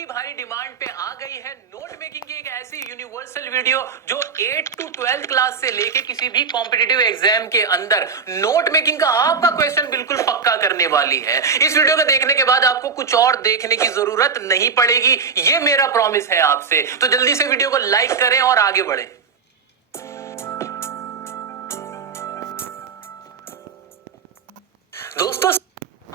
आपकी भारी डिमांड पे आ गई है नोट मेकिंग की एक ऐसी यूनिवर्सल वीडियो जो 8 to 12th क्लास से लेके किसी भी कॉम्पिटिटिव एग्जाम के अंदर नोट मेकिंग का आपका क्वेश्चन बिल्कुल पक्का करने वाली है। इस वीडियो को देखने के बाद आपको कुछ और देखने की जरूरत नहीं पड़ेगी, ये मेरा प्रॉमिस है आपसे। तो जल्दी से वीडियो को लाइक करें और आगे बढ़ें। दोस्तों,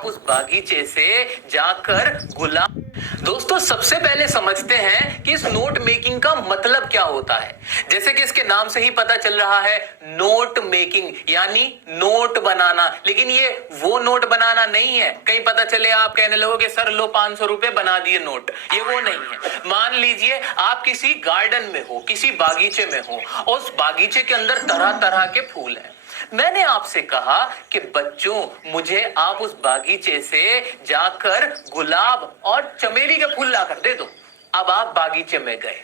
उस बागीचे से जाकर गुलाब। दोस्तों, सबसे पहले समझते हैं कि इस नोट मेकिंग का मतलब क्या होता है। जैसे कि इसके नाम से ही पता चल रहा है, नोट मेकिंग यानी नोट बनाना। लेकिन ये वो नोट बनाना नहीं है, कहीं पता चले आप कहने लगोगे सर लो 500 रुपए बना दिए नोट, ये वो नहीं है। मान लीजिए आप किसी गार्डन में हो, किसी बागीचे में हो, और उस बागीचे के अंदर तरह तरह के फूल हैं। मैंने आपसे कहा कि बच्चों, मुझे आप उस बागीचे से जाकर गुलाब और चमेली के फूल लाकर दे दो। अब आप बागीचे में गए,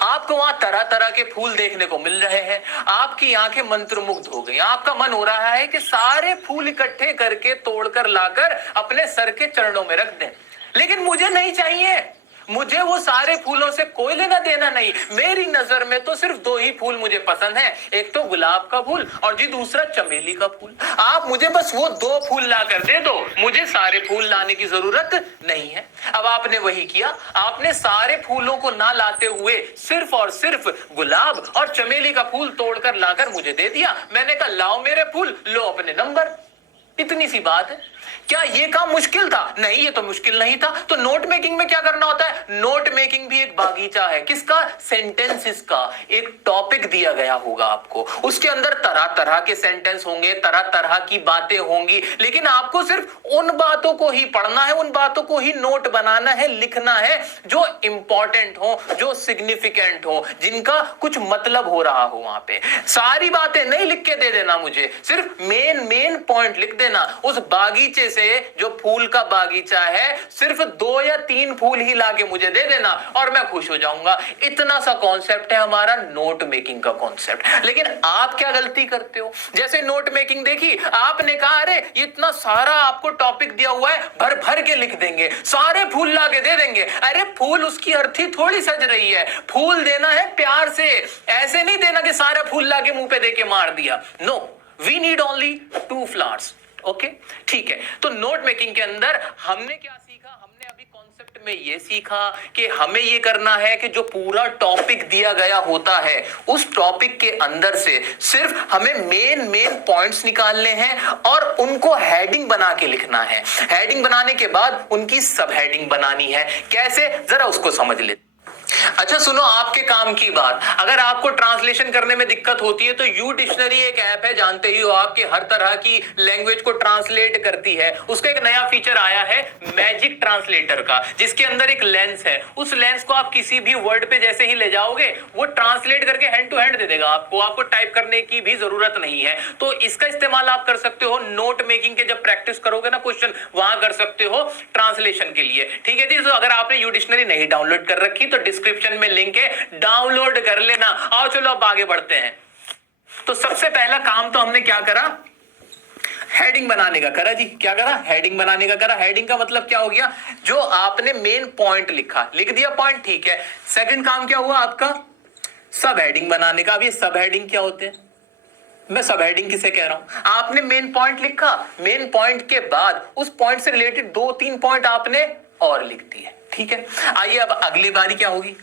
आपको वहां तरह तरह के फूल देखने को मिल रहे हैं, आपकी आंखें मंत्रमुग्ध हो गई। आपका मन हो रहा है कि सारे फूल इकट्ठे करके तोड़कर लाकर अपने सर के चरणों में रख दें। लेकिन मुझे नहीं चाहिए, मुझे वो सारे फूलों से कोई लेना देना नहीं। मेरी नजर में तो सिर्फ दो ही फूल मुझे पसंद हैं, एक तो गुलाब का फूल और जी दूसरा चमेली का फूल। आप मुझे बस वो दो फूल लाकर दे दो, मुझे सारे फूल लाने की जरूरत नहीं है। अब आपने वही किया, आपने सारे फूलों को ना लाते हुए सिर्फ और सिर्फ गुलाब और चमेली का फूल तोड़कर लाकर मुझे दे दिया। मैंने कहा लाओ मेरे फूल, लो अपने नंबर। इतनी सी बात है। क्या ये काम मुश्किल था? नहीं, ये तो मुश्किल नहीं था। तो नोट मेकिंग में क्या करना होता है? नोट मेकिंग भी एक बागीचा है। किसका? सेंटेंसेस का। एक टॉपिक दिया गया होगा आपको, उसके अंदर तरह तरह के सेंटेंस होंगे, तरह तरह की बातें होंगी, लेकिन आपको सिर्फ उन बातों को ही पढ़ना है, उन बातों को ही नोट बनाना है, लिखना है जो इंपॉर्टेंट हो, जो सिग्निफिकेंट हो, जिनका कुछ मतलब हो रहा हो। वहां पे सारी बातें नहीं लिख के दे देना मुझे, सिर्फ मेन पॉइंट लिख देना। उस बागीचे से, जो फूल का बागीचा है, सिर्फ 2 या 3 फूल ही लाके मुझे दे देना और मैं खुश हो जाऊंगा। इतना सा कॉन्सेप्ट है हमारा नोट मेकिंग का कॉन्सेप्ट। लेकिन आप क्या गलती करते हो? जैसे नोट मेकिंग देखी, आपने कहा अरे इतना सारा आपको टॉपिक दिया हुआ है, भर भर के लिख देंगे, सारे फूल लाके दे देंगे। अरे फूल उसकी अर्थी थोड़ी सज रही है, फूल देना है प्यार से, ऐसे नहीं देना कि सारा फूल लाके मुंह पे देके मार दिया। No, we need only 2 flowers. Okay, ठीक है। तो नोट मेकिंग के अंदर हमने क्या सीखा? हमने अभी कॉन्सेप्ट में ये सीखा कि हमें ये करना है कि जो पूरा टॉपिक दिया गया होता है, उस टॉपिक के अंदर से सिर्फ हमें मेन पॉइंट्स निकालने हैं और उनको हेडिंग बना के लिखना है। हेडिंग बनाने के बाद उनकी सब हेडिंग बनानी है। कैसे? जरा उसको समझ लेते। अच्छा सुनो, आपके काम की बात, अगर आपको ट्रांसलेशन करने में दिक्कत होती है तो यू डिक्शनरी एक ऐप है, जानते ही हो, आपके हर तरह की लैंग्वेज को ट्रांसलेट करती है। उसका एक नया फीचर आया है मैजिक ट्रांसलेटर का, जिसके अंदर एक लेंस है। उस लेंस को आप किसी भी वर्ड पे जैसे ही ले जाओगे, वो ट्रांसलेट करके हैंड टू हैंड दे देगा आपको टाइप करने की भी जरूरत नहीं है। तो इसका इस्तेमाल आप कर सकते हो नोट मेकिंग के, जब प्रैक्टिस करोगे ना क्वेश्चन, वहां कर सकते हो ट्रांसलेशन के लिए। ठीक है जी। तो अगर आपने यू डिक्शनरी नहीं डाउनलोड कर रखी तो डिस्क्रिप्शन में लिंक है, डाउनलोड कर लेना। आओ चलो अब आगे बढ़ते हैं। तो सबसे पहला काम तो हमने क्या करा? हेडिंग बनाने का करा जी। क्या करा? हेडिंग बनाने का करा। हेडिंग का मतलब क्या हो गया? जो आपने मेन पॉइंट लिखा, लिख दिया पॉइंट, ठीक है। सेकंड काम क्या हुआ आपका? सब हेडिंग बनाने का। अब ये सब हेडिंग क्या होते हैं? मैं सब हेडिंग किसे कह रहा हूं? आपने मेन पॉइंट लिखा, मेन पॉइंट के बाद उस पॉइंट से रिलेटेड 2-3 पॉइंट आपने और लिख दिए। ठीक है। आइए अब अगली बारी क्या होगी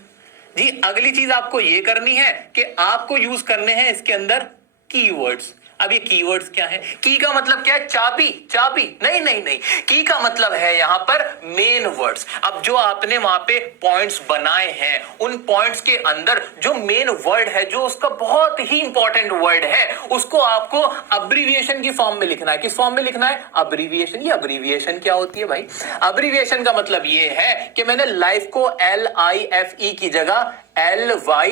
जी? अगली चीज आपको यह करनी है कि आपको यूज करने हैं इसके अंदर कीवर्ड्स। अब ये कीवर्ड्स क्या है? की का मतलब क्या है? चाबी। चाबी नहीं, की का मतलब है यहां पर मेन वर्ड्स। अब जो आपने वहां पे पॉइंट्स बनाए हैं, उन पॉइंट्स के अंदर जो मेन वर्ड है, जो उसका बहुत ही इंपॉर्टेंट वर्ड है, उसको आपको अब्रीविएशन की फॉर्म में लिखना है। किस फॉर्म में लिखना है? अब्रीविएशन। ये अब्रीविएशन क्या होती है भाई? अब्रीविएशन का मतलब ये है कि मैंने लाइफ को LIFE की जगह LY,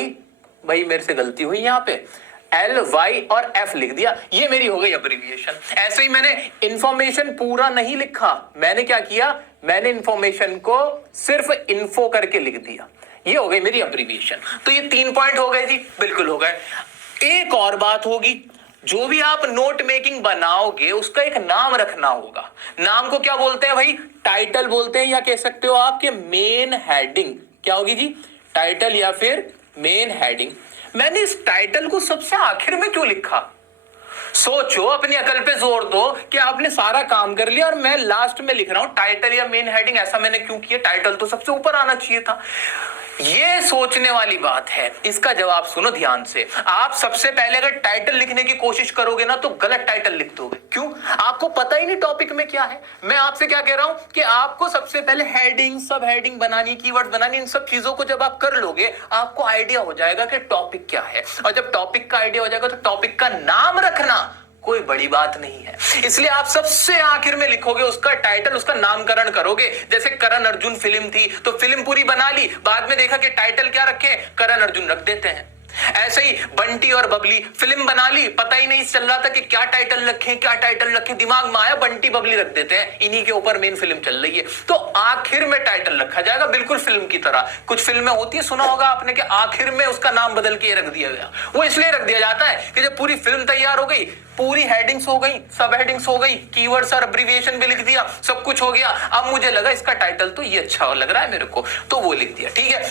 भाई मेरे से गलती हुई यहां पे, LY और F लिख दिया, ये मेरी हो गई अब्रीविएशन। ऐसे ही मैंने इंफॉर्मेशन पूरा नहीं लिखा, मैंने क्या किया? मैंने इंफॉर्मेशन को सिर्फ इन्फो करके लिख दिया, ये हो गई मेरी अब्रीविएशन। तो ये 3 पॉइंट हो गए जी, बिल्कुल हो गए। एक और बात होगी, जो भी आप नोट मेकिंग बनाओगे उसका एक नाम रखना होगा। नाम को क्या बोलते हैं भाई? टाइटल बोलते हैं, या कह सकते हो आपके मेन हेडिंग। क्या होगी जी? टाइटल या फिर मेन हेडिंग। मैंने इस टाइटल को सबसे आखिर में क्यों लिखा? सोचो, अपनी अकल पे जोर दो कि आपने सारा काम कर लिया और मैं लास्ट में लिख रहा हूं टाइटल या मेन हेडिंग। ऐसा मैंने क्यों किया? टाइटल तो सबसे ऊपर आना चाहिए था। ये सोचने वाली बात है। इसका जवाब सुनो ध्यान से। आप सबसे पहले अगर टाइटल लिखने की कोशिश करोगे ना तो गलत टाइटल लिख दोगे। क्यों? आपको पता ही नहीं टॉपिक में क्या है। मैं आपसे क्या कह रहा हूं कि आपको सबसे पहले हेडिंग, सब हेडिंग बनानी, कीवर्ड बनानी, इन सब चीजों को जब आप कर लोगे आपको आइडिया हो जाएगा कि टॉपिक क्या है। और जब टॉपिक का आइडिया हो जाएगा तो टॉपिक का नाम रखना कोई बड़ी बात नहीं है। इसलिए आप सबसे आखिर में लिखोगे उसका टाइटल, उसका नामकरण करोगे। जैसे करण अर्जुन फिल्म थी तो फिल्म पूरी बना ली, बाद में देखा कि टाइटल क्या रखे, करण अर्जुन रख देते हैं। ऐसे ही बंटी और बबली फिल्म बना ली, पता ही नहीं चल रहा था कि क्या टाइटल रखें, क्या टाइटल रखें, दिमाग में आया बंटी बबली रख देते हैं, इन्हीं के ऊपर मेन फिल्म चल रही है। तो आखिर में टाइटल रखा जाएगा, बिल्कुल फिल्म की तरह। कुछ फिल्में होती है, सुना होगा आपने, कि आखिर में उसका नाम बदल के रख दिया गया। वो इसलिए रख दिया जाता है कि जब पूरी फिल्म तैयार हो गई, पूरी हेडिंग्स हो गई, सब हेडिंग्स हो गई, कीवर्ड्स और एब्रिविएशन भी लिख दिया, सब कुछ हो गया, अब मुझे लगा इसका टाइटल तो ये अच्छा लग रहा है मेरे को, तो वो लिख दिया। ठीक है,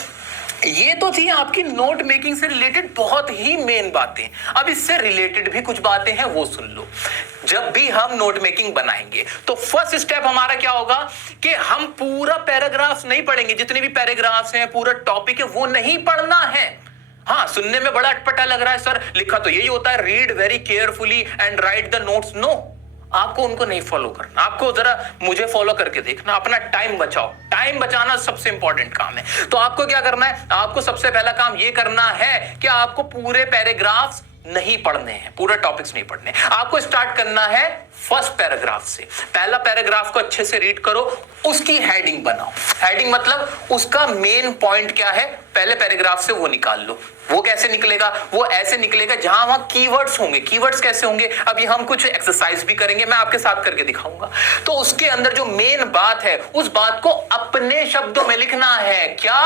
ये तो थी आपकी नोट मेकिंग से रिलेटेड बहुत ही मेन बातें। अब इससे रिलेटेड भी कुछ बातें हैं, वो सुन लो। जब भी हम नोट मेकिंग बनाएंगे तो फर्स्ट स्टेप हमारा क्या होगा कि हम पूरा पैराग्राफ नहीं पढ़ेंगे। जितने भी पैराग्राफ्स हैं, पूरा टॉपिक है, वो नहीं पढ़ना है। हाँ, सुनने में बड़ा अटपटा लग रहा है सर, लिखा तो यही होता है, read very carefully and write the notes. No, आपको उनको नहीं फॉलो करना, आपको जरा मुझे फॉलो करके देखना, अपना टाइम बचाओ। टाइम बचाना सबसे इंपॉर्टेंट काम है। तो आपको क्या करना है? आपको सबसे पहला काम यह करना है कि आपको पूरे पैराग्राफ्स नहीं पढ़ने हैं, पूरा टॉपिक्स नहीं पढ़ने। आपको स्टार्ट करना है फर्स्ट पैराग्राफ से। पहला पैराग्राफ को अच्छे से रीड करो, उसकी हेडिंग बनाओ। हेडिंग मतलब उसका मेन पॉइंट क्या है, पहले पैराग्राफ से वो निकाल लो। वो कैसे निकलेगा? वो ऐसे निकलेगा जहां वहां कीवर्ड्स होंगे। कीवर्ड्स कैसे होंगे? अभी हम कुछ एक्सरसाइज भी करेंगे, मैं आपके साथ करके दिखाऊंगा। तो उसके अंदर जो मेन बात है उस बात को अपने शब्दों में लिखना है। क्या?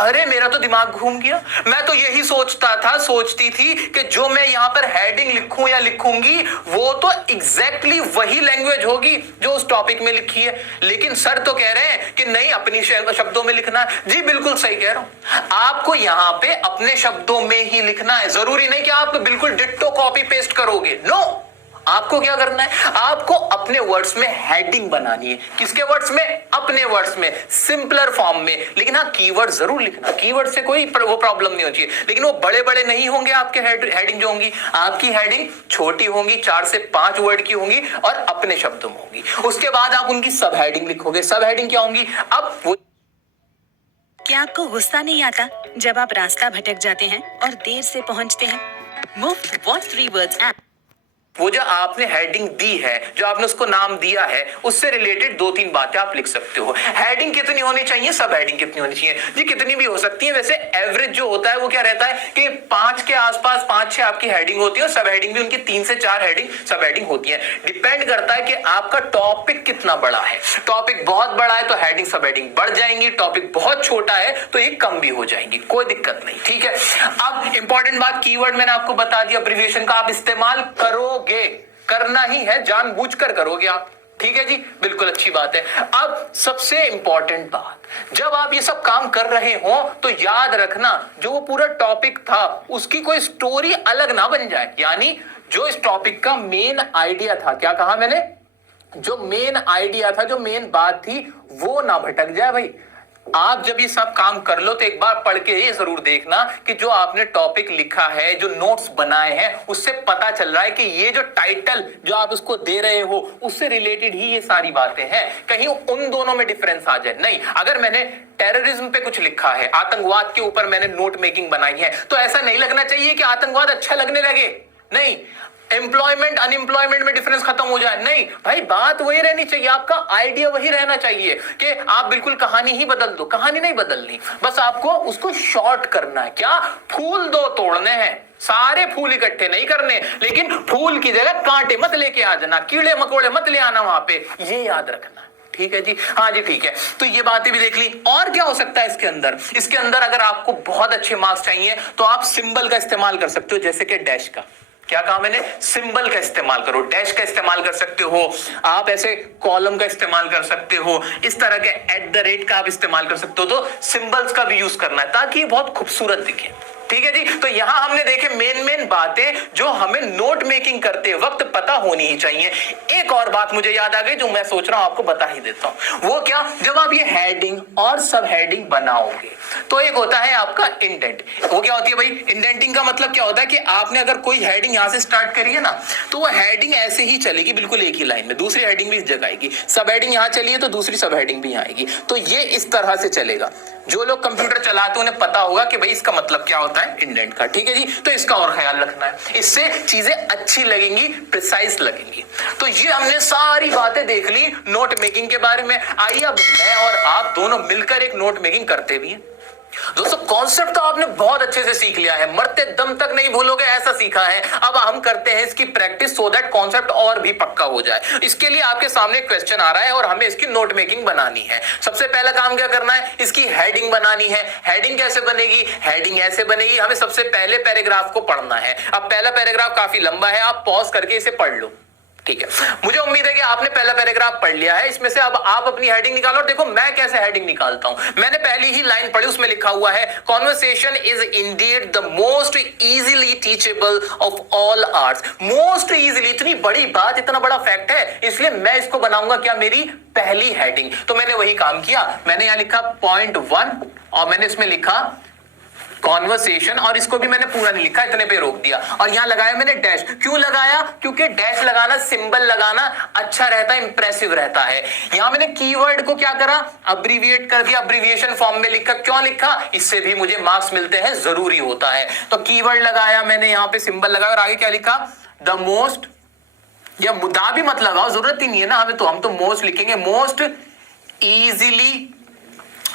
अरे मेरा तो दिमाग घूम गया, मैं तो यही सोचती थी कि जो मैं यहां पर हेडिंग लिखूं या लिखूंगी वो तो एग्जैक्टली वही लैंग्वेज होगी जो उस टॉपिक में लिखी है, लेकिन सर तो कह रहे हैं कि नहीं, अपनी शब्दों में लिखना है। जी बिल्कुल सही कह रहा हूं, आपको यहां पे अपने शब्दों में ही लिखना है। जरूरी नहीं कि आप बिल्कुल डिट्टो कॉपी पेस्ट करोगे। नो, आपको क्या करना है? आपको अपने वर्ड्स में हेडिंग बनानी है। किसके वर्ड्स में? अपने वर्ड्स में, सिंपलर फॉर्म में। लेकिन हाँ, कीवर्ड जरूर लिखना, कीवर्ड से कोई वो प्रॉब्लम नहीं होती है, लेकिन वो बड़े बड़े नहीं होंगे। आपके हेडिंग जो होंगी, आपकी हेडिंग छोटी होंगी, 4 से 5 वर्ड की होंगी और अपने शब्दों में होंगी। उसके बाद आप उनकी सब हेडिंग लिखोगे। सब हेडिंग क्या होंगी? अब वो क्या आपको गुस्सा नहीं आता जब आप रास्ता भटक जाते हैं और देर से पहुंचते हैं? मुफ्त वॉट 3 वर्ड्स ऐप, वो जो आपने हेडिंग दी है, जो आपने उसको नाम दिया है, उससे रिलेटेड 2-3 बातें आप लिख सकते हो। हेडिंग कितनी होनी चाहिए? सब हेडिंग कितनी होनी चाहिए? जी कितनी भी हो सकती है। वैसे एवरेज जो होता है वो क्या रहता है कि 5 के आसपास, 5-6 आपकी हेडिंग होती है, और सब हेडिंग भी उनकी 3 से 4 हेडिंग सब हेडिंग होती है। डिपेंड करता है कि आपका टॉपिक कितना बड़ा है। टॉपिक बहुत बड़ा है तो हेडिंग सब हेडिंग बढ़ जाएंगी, टॉपिक बहुत छोटा है तो ये कम भी हो जाएंगी, कोई दिक्कत नहीं। ठीक है, अब इंपॉर्टेंट बात, कीवर्ड मैंने आपको बता दिया, अब्रिविएशन का आप इस्तेमाल करोगे, करना ही है, जानबूझकर करोगे आप। ठीक है जी, बिल्कुल अच्छी बात है। अब सबसे इंपॉर्टेंट बात, जब आप ये सब काम कर रहे हो तो याद रखना, जो वो पूरा टॉपिक था उसकी कोई स्टोरी अलग ना बन जाए। यानी जो इस टॉपिक का मेन आइडिया था, क्या कहा मैंने? जो मेन आइडिया था, जो मेन बात थी, वो ना भटक जाए भाई। आप जब ये सब काम कर लो तो एक बार पढ़ के ये जरूर देखना कि जो आपने टॉपिक लिखा है, जो नोट्स बनाए हैं, उससे पता चल रहा है कि ये जो टाइटल जो आप उसको दे रहे हो उससे रिलेटेड ही ये सारी बातें हैं। कहीं उन दोनों में डिफरेंस आ जाए नहीं। अगर मैंने टेररिज्म पे कुछ लिखा है, आतंकवाद के ऊपर मैंने नोट मेकिंग बनाई है, तो ऐसा नहीं लगना चाहिए कि आतंकवाद अच्छा लगने लगे। नहीं, एम्प्लॉयमेंट अनएम्प्लॉयमेंट में डिफरेंस खत्म हो जाए, नहीं भाई, बात वही रहनी चाहिए, आपका आइडिया वही रहना चाहिए कि आप बिल्कुल कहानी ही बदल दो। कहानी नहीं बदलनी, बस आपको उसको शॉर्ट करना है। क्या? फूल 2 तोड़ने हैं, सारे फूल इकट्ठे नहीं करने, लेकिन फूल की जगह कांटे मत लेके आ जाना, कीड़े मकोड़े मत ले आना वहां पे, ये याद रखना। ठीक है जी, हाँ जी, ठीक है। तो ये बातें भी देख ली। और क्या हो सकता है इसके अंदर? इसके अंदर अगर आपको बहुत अच्छे मार्क्स चाहिए तो आप सिंबल का इस्तेमाल कर सकते हो, जैसे कि डैश का। क्या कहा मैंने, सिंबल का इस्तेमाल करो, डैश का इस्तेमाल कर सकते हो आप, ऐसे कॉलम का इस्तेमाल कर सकते हो, इस तरह के @ का आप इस्तेमाल कर सकते हो। तो सिंबल्स का भी यूज करना है ताकि बहुत खूबसूरत दिखे। ठीक है जी। तो यहां हमने देखे मेन बातें जो हमें नोट मेकिंग करते वक्त पता होनी ही चाहिए। एक और बात मुझे याद आ गई जो मैं सोच रहा हूं आपको बता ही देता हूं। वो क्या, जब आप ये हेडिंग और सब हेडिंग बनाओगे तो एक होता है आपका इंडेंट। वो क्या होती है भाई, इंडेंटिंग का मतलब क्या होता है कि आपने अगर कोई हेडिंग यहां से स्टार्ट करी है ना, तो वो हेडिंग ऐसे ही चलेगी बिल्कुल एक ही लाइन में, दूसरी हेडिंग भी इस जगह आएगी, सब हेडिंग यहां चली है तो दूसरी सब हेडिंग भी यहां आएगी। तो ये इस तरह से चलेगा। जो लोग कंप्यूटर चलाते हैं उन्हें पता होगा कि भाई इसका मतलब क्या होता है इंडेंट का। ठीक है जी। तो इसका और ख्याल रखना है, इससे चीजें अच्छी लगेंगी, प्रिसाइज लगेंगी। तो ये हमने सारी बातें देख ली नोट मेकिंग के बारे में। आइए अब मैं और आप दोनों मिलकर एक नोट मेकिंग करते भी हैं। दोस्तों कॉन्सेप्ट तो आपने बहुत अच्छे से सीख लिया है, मरते दम तक नहीं भूलोगे ऐसा सीखा है। अब हम करते हैं इसकी प्रैक्टिस सो दैट कॉन्सेप्ट और भी पक्का हो जाए। इसके लिए आपके सामने एक क्वेश्चन आ रहा है और हमें इसकी नोट मेकिंग बनानी है। सबसे पहला काम क्या करना है, इसकी हेडिंग बनानी है। हेडिंग कैसे बनेगी, हेडिंग ऐसे बनेगी, हमें सबसे पहले पैराग्राफ को पढ़ना है। अब पहला पैराग्राफ काफी लंबा है, आप पॉज करके इसे पढ़ लो। ठीक है, मुझे उम्मीद है कि आपने पहला पैराग्राफ पढ़ लिया है। इसमें से अब आप अपनी हेडिंग निकालो। देखो मैं कैसे हेडिंग निकालता हूं। मैंने पहली ही लाइन पढ़ी, उसमें लिखा हुआ है conversation is Indeed the most easily teachable of all arts. Most easily, इतनी बड़ी बात, इतना बड़ा फैक्ट है, इसलिए मैं इसको बनाऊंगा क्या, मेरी पहली हेडिंग। तो मैंने वही काम किया, मैंने यहां लिखा पॉइंट 1 और मैंने इसमें लिखा कॉन्वर्सेशन, और इसको भी मैंने पूरा नहीं लिखा, इतने पे रोक दिया। और यहां लगाया मैंने डैश। क्यों लगाया, क्योंकि डैश लगाना, सिंबल लगाना अच्छा रहता है, इंप्रेसिव रहता है। यहां मैंने कीवर्ड को क्या करा, अब्रीविएट कर दिया, अब्रीविएशन फॉर्म में लिखा। क्यों लिखा, इससे भी मुझे मार्क्स मिलते हैं, जरूरी होता है। तो कीवर्ड लगाया मैंने, यहां पे सिंबल लगाया और आगे क्या लिखा, द मोस्ट, या मुद्दा भी मत लगाओ, जरूरत ही नहीं है ना हमें, तो हम तो मोस्ट लिखेंगे, मोस्ट इजीली।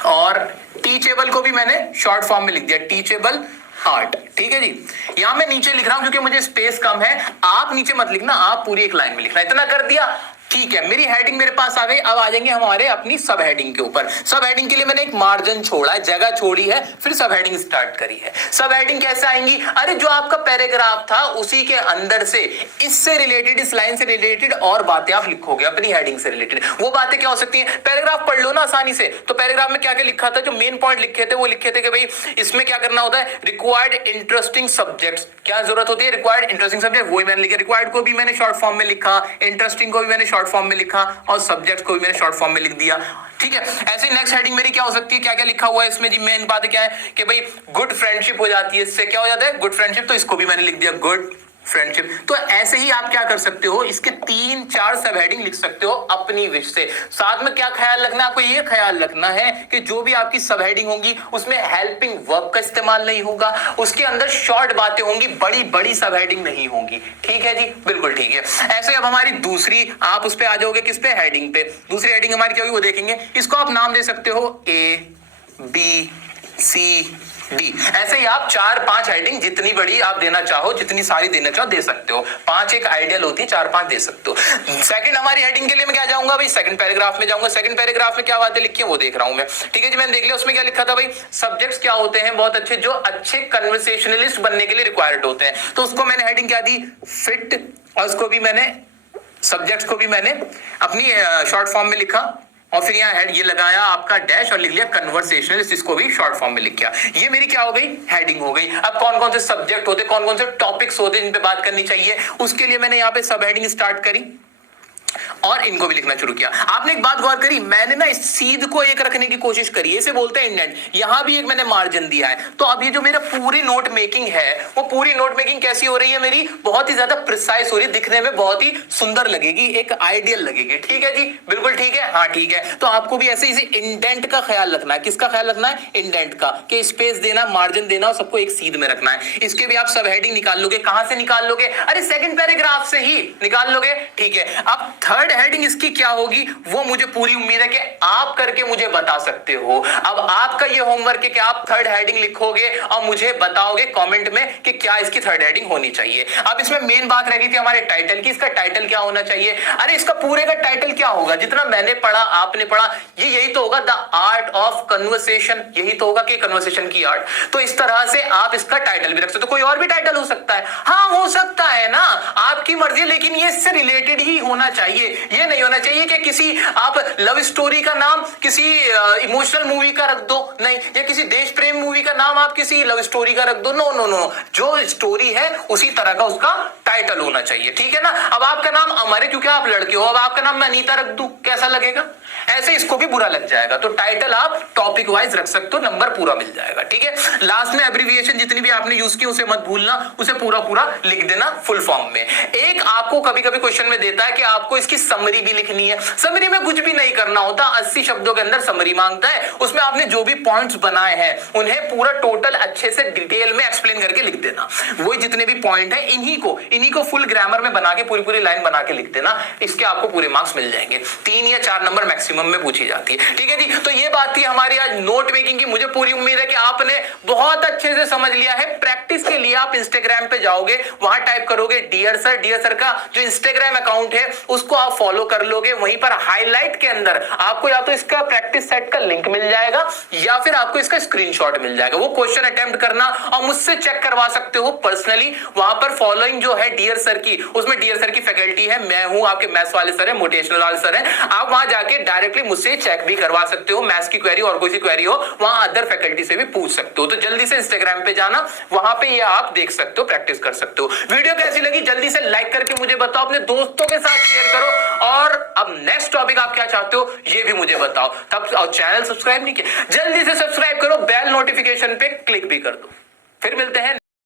और टीचेबल को भी मैंने शॉर्ट फॉर्म में लिख दिया, टीचेबल आर्ट। ठीक है जी। यहां मैं नीचे लिख रहा हूं क्योंकि मुझे स्पेस कम है, आप नीचे मत लिखना, आप पूरी एक लाइन में लिखना। इतना कर दिया, ठीक है, मेरी हेडिंग मेरे पास आ गई। अब आ जाएंगे हमारे अपनी सब हेडिंग के ऊपर। सब हेडिंग के लिए मैंने एक मार्जिन छोड़ा है, जगह छोड़ी है, फिर सब हेडिंग स्टार्ट करी है। सब हेडिंग कैसे आएंगी, अरे जो आपका पैराग्राफ था उसी के अंदर से, इससे रिलेटेड, इस लाइन से रिलेटेड और बातें आप लिखोगे अपनी हेडिंग से रिलेटेड। वो बातें क्या हो सकती हैं, पैराग्राफ पढ़ लो ना आसानी से। तो पैराग्राफ में क्या क्या लिखा था, जो मेन पॉइंट लिखे थे वो लिखे थे कि भाई इसमें क्या करना होता है, रिक्वायर्ड इंटरेस्टिंग सब्जेक्ट्स, क्या जरूरत होती है, रिक्वायर्ड इंटरेस्टिंग सब्जेक्ट, वही मैंने लिखा। रिक्वायर्ड को भी मैंने शॉर्ट फॉर्म में लिखा, इंटरेस्टिंग को भी मैंने शॉर्ट फॉर्म में लिखा, और सब्जेक्ट को भी मैंने शॉर्ट फॉर्म में लिख दिया। ठीक है, ऐसे नेक्स्ट हेडिंग मेरी क्या हो सकती है, क्या क्या लिखा हुआ है इसमें जी, मेन बात क्या है कि भाई गुड फ्रेंडशिप हो जाती है, इससे क्या हो जाता है, गुड फ्रेंडशिप, तो इसको भी मैंने लिख दिया, गुड फ्रेंडशिप। तो ऐसे ही आप क्या कर सकते हो, इसके 3-4 सब हेडिंग लिख सकते हो अपनी विश से। साथ में क्या ख्याल रखना है, आपको ये ख्याल रखना है कि जो भी आपकी सब हेडिंग होंगी उसमें हेल्पिंग वर्ब का इस्तेमाल नहीं होगा, उसके अंदर शॉर्ट बातें होंगी, बड़ी बड़ी सब हेडिंग नहीं होंगी। ठीक है जी, बिल्कुल ठीक है। ऐसे अब हमारी दूसरी, आप उस पे आ जाओगे, किस पे, हेडिंग पे। दूसरी हेडिंग हमारी क्या होगी वो देखेंगे। इसको आप नाम दे सकते हो ABCD। ऐसे ही आप 4-5 हेडिंग जितनी बड़ी आप देना चाहो, जितनी सारी देना चाहो दे सकते हो। 5 एक आइडियल होती है, 4-5 दे सकते हो। सेकंड हमारी हेडिंग के लिए मैं क्या जाऊंगा भाई, सेकंड पैराग्राफ में जाऊंगा। सेकंड पैराग्राफ में क्या बातें लिखी है वो देख रहा हूं मैं। ठीक है जी, मैंने देख लिया। उसमें क्या लिखा था भाई, सब्जेक्ट्स क्या होते हैं बहुत अच्छे, जो अच्छे कन्वर्सेशनलिस्ट बनने के लिए रिक्वायर्ड होते हैं। तो उसको मैंने हेडिंग क्या दी, फिट, और उसको भी मैंने, सब्जेक्ट्स को भी मैंने अपनी शॉर्ट फॉर्म में लिखा, और फिर यहाँ ये लगाया आपका डैश और लिख लिया कन्वर्सेशनलिस्ट, इसको भी शॉर्ट फॉर्म में लिख लिया। ये मेरी क्या हो गई, हेडिंग हो गई। अब कौन कौन से सब्जेक्ट होते, कौन कौन से टॉपिक्स होते जिन पे बात करनी चाहिए, उसके लिए मैंने यहाँ पे सब हेडिंग स्टार्ट करी और इनको भी लिखना शुरू किया। आपने एक बात गौर करी, मैंने ना इस सीध को एक रखने की कोशिश करी है, इसे बोलते हैं इंडेंट। यहां भी एक मैंने मार्जिन दिया है। तो अब ये जो मेरा पूरी नोट मेकिंग है, वो पूरी नोट मेकिंग कैसी हो रही है मेरी, बहुत ही ज्यादा प्रिसाइज हो रही है, दिखने में बहुत ही सुंदर लगेगी, एक आइडियल लगेगी। ठीक है जी, बिल्कुल ठीक है, हाँ ठीक है। तो आपको भी ऐसे इसे इंडेंट का ख्याल रखना है। किसका ख्याल रखना है, इंडेंट का, कि स्पेस देना, मार्जिन देना और सबको एक सीध में रखना है। इसके भी आप सब हेडिंग निकाल लोगे। कहां से निकाल लोगे, अरे सेकंड पैराग्राफ से ही निकाल लोगे। ठीक है, अब थर्ड हेडिंग इसकी क्या होगी वो मुझे पूरी उम्मीद है कि आप करके मुझे बता सकते हो। अब आपका ये होमवर्क है कि आप थर्ड हेडिंग लिखोगे और मुझे बताओगे कमेंट में कि क्या इसकी थर्ड हेडिंग होनी चाहिए। अब इसमें मेन बात रह गई थी हमारे टाइटल की, इसका टाइटल क्या होना चाहिए। अरे इसका पूरे का टाइटल क्या होगा, जितना मैंने पढ़ा आपने पढ़ा ये यही तो होगा, द आर्ट ऑफ कन्वर्सेशन, यही तो होगा कि कन्वर्सेशन की आर्ट। तो इस तरह से आप इसका टाइटल भी रख सकते हो। कोई और भी टाइटल हो सकता है, हाँ हो सकता है ना, आपकी मर्जी, लेकिन ये इससे रिलेटेड ही होना चाहिए। ये नहीं होना चाहिए कि किसी आप लव स्टोरी का नाम किसी इमोशनल मूवी का रख दो, नहीं, या किसी देश प्रेम मूवी का नाम आप किसी लव स्टोरी का रख दो। नो नो नो, जो स्टोरी है उसी तरह का उसका टाइटल होना चाहिए, ठीक है ना। अब आपका नाम अमर है क्योंकि आप लड़के हो, अब आपका नाम मैं अनीता रख दूं, कैसा लगेगा, ऐसे इसको भी बुरा लग जाएगा। तो टाइटल आप टॉपिक वाइज रख सकते हो, नंबर पूरा मिल जाएगा, ठीक है। लास्ट में एब्रिविएशन जितनी भी आपने यूज की उसे मत भूलना, उसे पूरा पूरा लिख देना फुल फॉर्म में। एक आपको कभी कभी क्वेश्चन में देता है कि आपको इसकी समरी भी लिखनी है। समरी में कुछ भी नहीं करना होता, 80 शब्दों के अंदर समरी मांगता है, उसमें आपने जो भी पॉइंट्स बनाए हैं उन्हें पूरा टोटल अच्छे से डिटेल में एक्सप्लेन करके लिख देना। वो जितने भी पॉइंट है इन्हीं को फुल ग्रामर में बना के पूरी पूरी लाइन बना के लिख देना, इसके आपको पूरे मार्क्स मिल जाएंगे। 3 या 4 नंबर मैक्सिमम में पूछी जाती है, ठीक है जी। तो ये बात थी हमारी आज नोट मेकिंग की। मुझे पूरी उम्मीद है कि आपने बहुत अच्छे से समझ लिया है। प्रैक्टिस के लिए आप इंस्टाग्राम पे जाओगे, वहां टाइप करोगे डियर सर का जो इंस्टाग्राम अकाउंट है उसको आप फॉलो कर लोगे। वहीं पर हाईलाइट के अंदर आपको या तो इसका प्रैक्टिस सेट का लिंक मिल जाएगा या फिर आपको इसका स्क्रीनशॉट मिल जाएगा। वो क्वेश्चन अटेम्प्ट करना और मुझसे चेक करवा सकते हो पर्सनली। वहां पर फॉलोइंग जो है डियर सर की, उसमें डियर सर की फैकल्टी है, मैं हूं, आपके मैथ्स वाले सर है, मोटिवेशनल वाले सर है। आप वहां जाके डायरेक्टली मुझसे चेक भी करवा सकते हो। मैथ्स की क्वेरी और कोई सी क्वेरी हो वहां अदर फैकल्टी से भी पूछ सकते हो। तो जल्दी से इंस्टाग्राम पे जाना, वहां पे ये आप देख सकते हो, प्रैक्टिस कर सकते हो। वीडियो कैसी लगी जल्दी से लाइक करके मुझे बताओ, अपने दोस्तों के साथ शेयर करो, और अब नेक्स्ट टॉपिक आप क्या चाहते हो ये भी मुझे बताओ। तब और चैनल सब्सक्राइब नहीं किया, जल्दी से सब्सक्राइब करो, बेल नोटिफिकेशन पे क्लिक भी कर दो। फिर मिलते हैं।